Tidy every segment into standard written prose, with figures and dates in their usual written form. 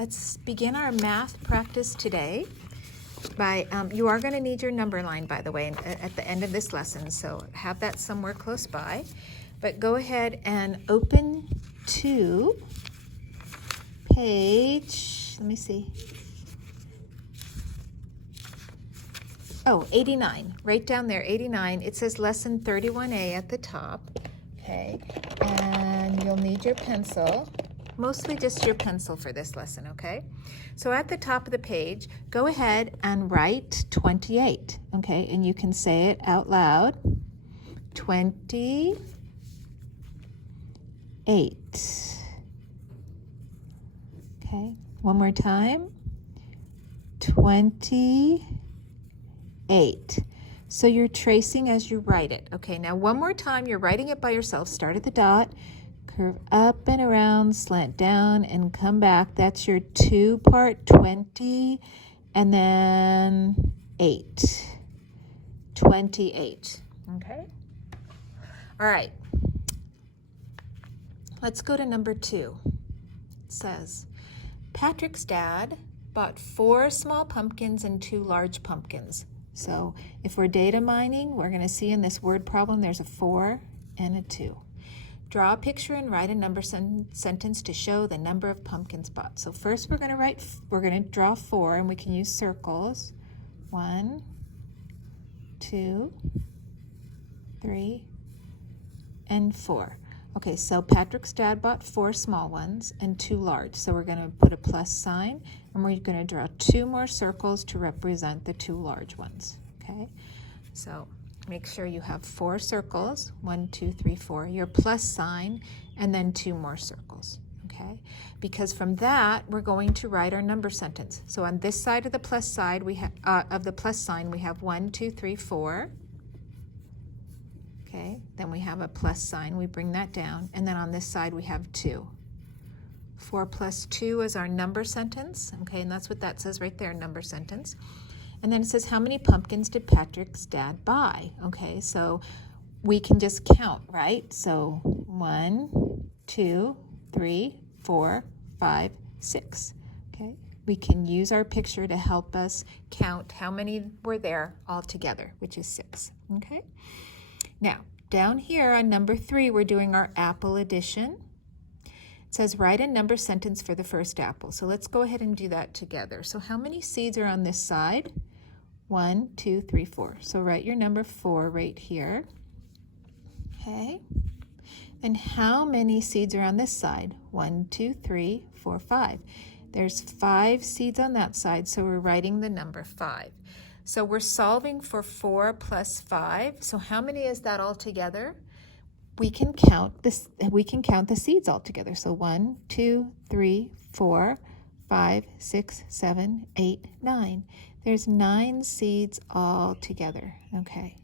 let's begin our math practice today. You are going to need your number line, by the way, at the end of this lesson, so have that somewhere close by. But go ahead and open to page, let me see. Oh, 89, right down there, 89. It says lesson 31A at the top, okay? And you'll need your pencil, mostly just your pencil for this lesson, okay? So at the top of the page, go ahead and write 28, okay? And you can say it out loud, 28. Okay, one more time, 28. So you're tracing as you write it. Okay, now one more time, you're writing it by yourself. Start at the dot, curve up and around, slant down, and come back. That's your two-part 20, and then 8. 28, okay? All right, let's go to number 2. It says, Patrick's dad bought 4 small pumpkins and 2 large pumpkins. So if we're data mining, we're going to see in this word problem there's a 4 and a 2. Draw a picture and write a number sentence to show the number of pumpkins bought. So first we're going to draw 4, and we can use circles. 1, 2, 3, and 4. Okay, so Patrick's dad bought 4 small ones and 2 large. So we're going to put a plus sign, and we're going to draw 2 more circles to represent the 2 large ones. Okay, so make sure you have 4 circles, 1, 2, 3, 4, your plus sign, and then 2 more circles. Okay, because from that we're going to write our number sentence. So on this side of the plus side, we have of the plus sign, we have 1, 2, 3, 4. Okay, then we have a plus sign, we bring that down, and then on this side we have 2. 4 plus 2 is our number sentence, okay, and that's what that says right there, number sentence. And then it says, how many pumpkins did Patrick's dad buy? Okay, so we can just count, right? So 1, 2, 3, 4, 5, 6, okay? We can use our picture to help us count how many were there all together, which is 6, okay? Now, down here on number 3, we're doing our apple addition. It says, write a number sentence for the first apple. So let's go ahead and do that together. So how many seeds are on this side? 1, 2, 3, 4. So write your number 4 right here. Okay. And how many seeds are on this side? 1, 2, 3, 4, 5. There's 5 seeds on that side, so we're writing the number 5. So we're solving for 4 plus 5. So how many is that all together? We can count this. We can count the seeds all together. So 1, 2, 3, 4, 5, 6, 7, 8, 9. There's 9 seeds all together. Okay.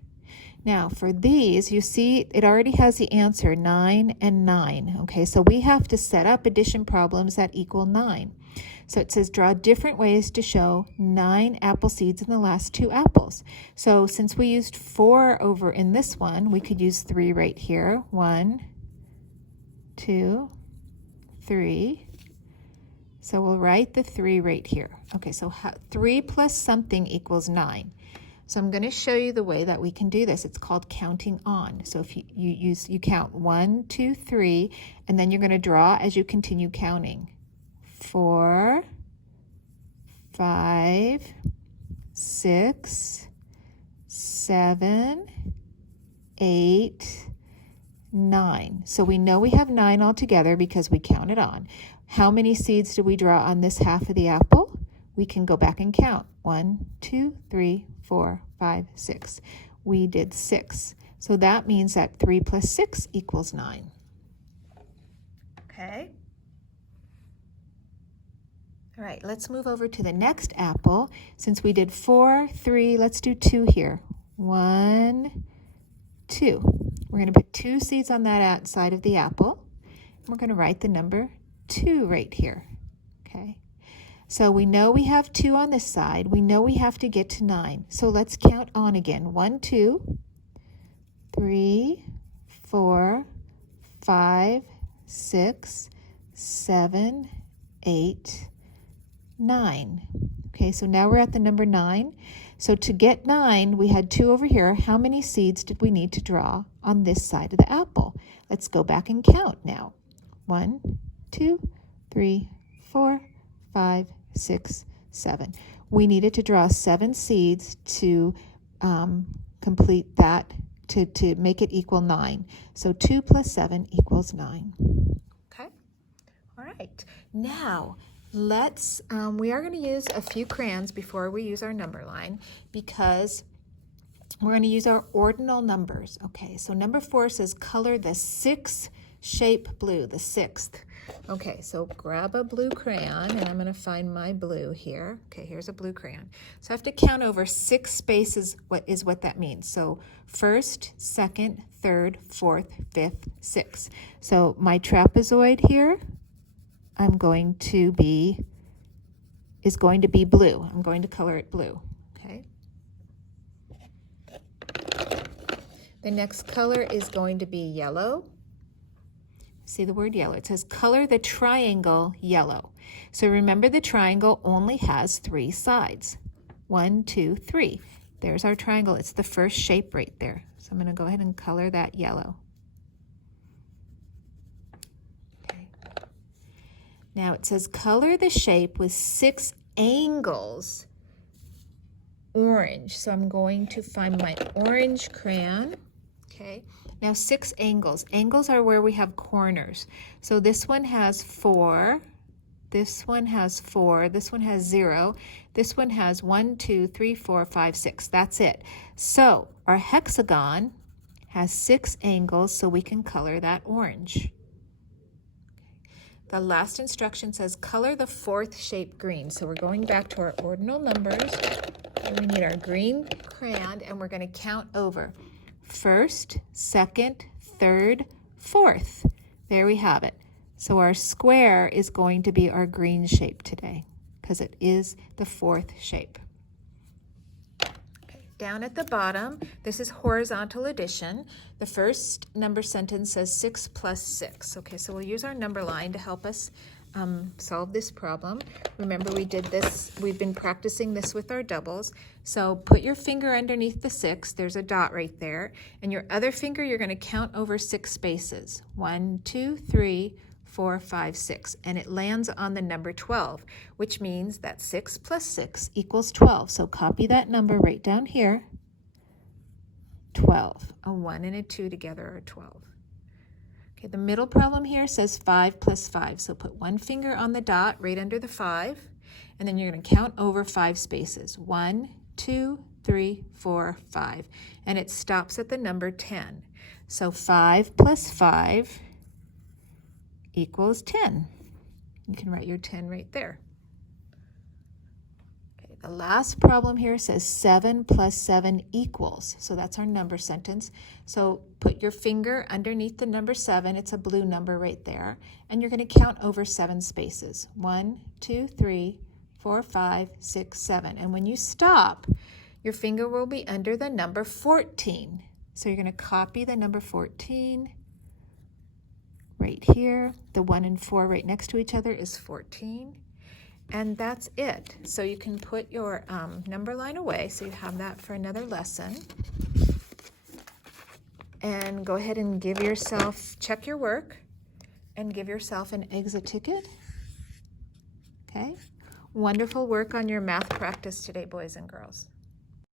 Now for these, you see it already has the answer 9 and 9. Okay, so we have to set up addition problems that equal 9. So it says draw different ways to show 9 apple seeds in the last 2 apples. So since we used 4 over in this one, we could use 3 right here. 1, 2, 3. So we'll write the 3 right here. Okay, so 3 plus something equals 9. So I'm going to show you the way that we can do this. It's called counting on. So if you count 1, 2, 3, and then you're going to draw as you continue counting. 4, 5, 6, 7, 8, 9. So we know we have 9 altogether because we counted on. How many seeds do we draw on this half of the apple? We can go back and count. 1, 2, 3, 4, 5, 6. We did 6. So that means that 3 plus 6 equals 9. Okay. All right, let's move over to the next apple. Since we did 4, 3, let's do 2 here. 1, 2. We're going to put 2 seeds on that outside of the apple. We're going to write the number 2 right here. Okay. So we know we have 2 on this side. We know we have to get to 9. So let's count on again. 1, 2, 3, 4, 5, 6, 7, 8, 9. Okay, so now we're at the number 9. So to get 9, we had 2 over here. How many seeds did we need to draw on this side of the apple? Let's go back and count now. 1, 2, 3, 4, 5, 6, 7. We needed to draw 7 seeds to complete that, to make it equal 9. So 2 plus 7 equals 9. Okay, all right. Now, let's, we are going to use a few crayons before we use our number line because we're going to use our ordinal numbers. Okay, so number 4 says color the 6th shape blue, the 6th. Okay, so grab a blue crayon, and I'm going to find my blue here. Okay, here's a blue crayon. So I have to count over 6 spaces, what that means. So first, second, third, fourth, fifth, sixth. So my trapezoid here, is going to be blue. I'm going to color it blue. Okay. The next color is going to be yellow. See the word yellow. It says color the triangle yellow. So remember the triangle only has 3 sides. 1, 2, 3. There's our triangle. It's the first shape right there. So I'm going to go ahead and color that yellow. Okay. Now it says color the shape with 6 angles orange. So I'm going to find my orange crayon. Okay. Now 6 angles. Angles are where we have corners. So this one has 4, this one has 4, this one has 0, this one has 1, 2, 3, 4, 5, 6. That's it. So our hexagon has 6 angles, so we can color that orange. The last instruction says color the 4th shape green. So we're going back to our ordinal numbers. And we need our green crayon, and we're going to count over. First, second, third, fourth. There we have it. So our square is going to be our green shape today because it is the 4th shape. Okay, down at the bottom, this is horizontal addition. The first number sentence says 6 plus 6. Okay, so we'll use our number line to help us solve this problem. Remember, we did this, we've been practicing this with our doubles. So put your finger underneath the 6, there's a dot right there, and your other finger you're going to count over 6 spaces. 1, 2, 3, 4, 5, 6, and it lands on the number 12, which means that 6 plus 6 equals 12. So copy that number right down here, 12. A 1 and a 2 together are 12. Okay, the middle problem here says 5 plus 5. So put one finger on the dot right under the 5, and then you're going to count over 5 spaces. 1, 2, 3, 4, 5. And it stops at the number 10. So 5 plus 5 equals 10. You can write your 10 right there. The last problem here says 7 plus 7 equals. So that's our number sentence. So put your finger underneath the number 7. It's a blue number right there. And you're going to count over 7 spaces. 1, 2, 3, 4, 5, 6, 7. And when you stop, your finger will be under the number 14. So you're going to copy the number 14 right here. The 1 and 4 right next to each other is 14. And that's it. So you can put your number line away, so you have that for another lesson. And go ahead and give yourself, check your work, and give yourself an exit ticket. Okay? Wonderful work on your math practice today, boys and girls.